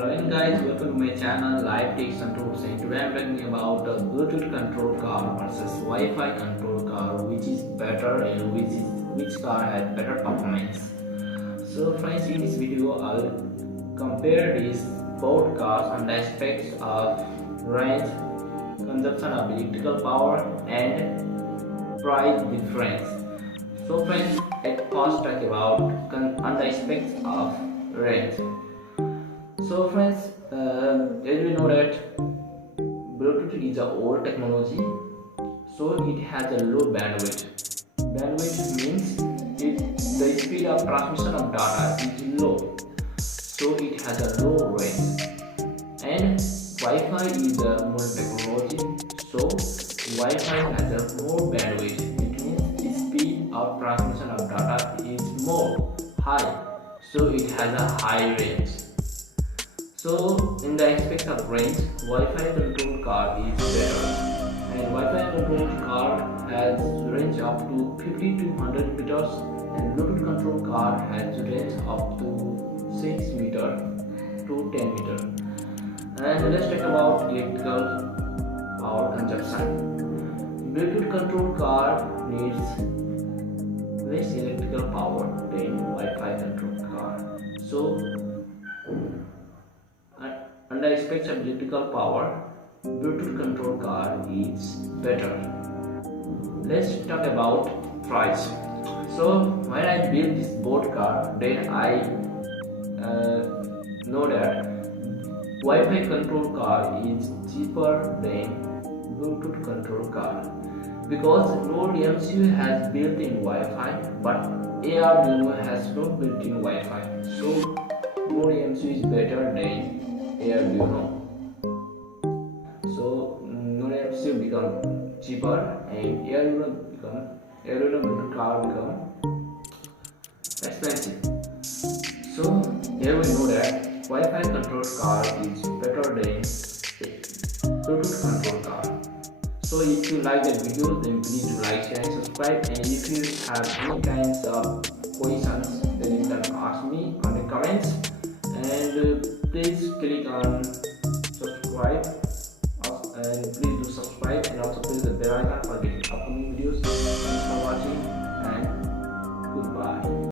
Hello guys, welcome to my channel Live Tips and Tools. And today I'm talking about a Bluetooth control car versus Wi-Fi control car, which is better and which car has better performance. So friends, in this video I'll compare these both cars on the aspects of range, consumption of electrical power and price difference. So friends, let's first talk about on the aspects of range. So friends, as we know that Bluetooth is an old technology, so it has a low bandwidth. Bandwidth means the speed of transmission of data is low, so it has a low range. And Wi-Fi is a modern technology, so Wi-Fi has a more bandwidth. It means the speed of transmission of data is more high, so it has a high range. So in the aspect of range, Wi-Fi controlled car is better, and Wi-Fi controlled car has range up to 50 to 100 meters, and Bluetooth controlled car has range up to 6 meter to 10 meter. And let's talk about electrical power consumption. Bluetooth controlled car needs less electrical power than Wi-Fi controlled car. So on the aspects of electrical power, Bluetooth control car is better. Let's talk about price. So when I built this board car, then I know that Wi-Fi control car is cheaper than Bluetooth control car, because Nodemcu has built-in Wi-Fi, but Arduino has no built-in Wi-Fi. So Nodemcu is better than Arduino. So Nodemcu become cheaper and Arduino Bluetooth car become expensive. So here we know that Wi-Fi controlled car is better than Bluetooth controlled car. So if you like the video, then please do like, share and subscribe. And if you have any kinds of questions, then you can ask me on the comments. And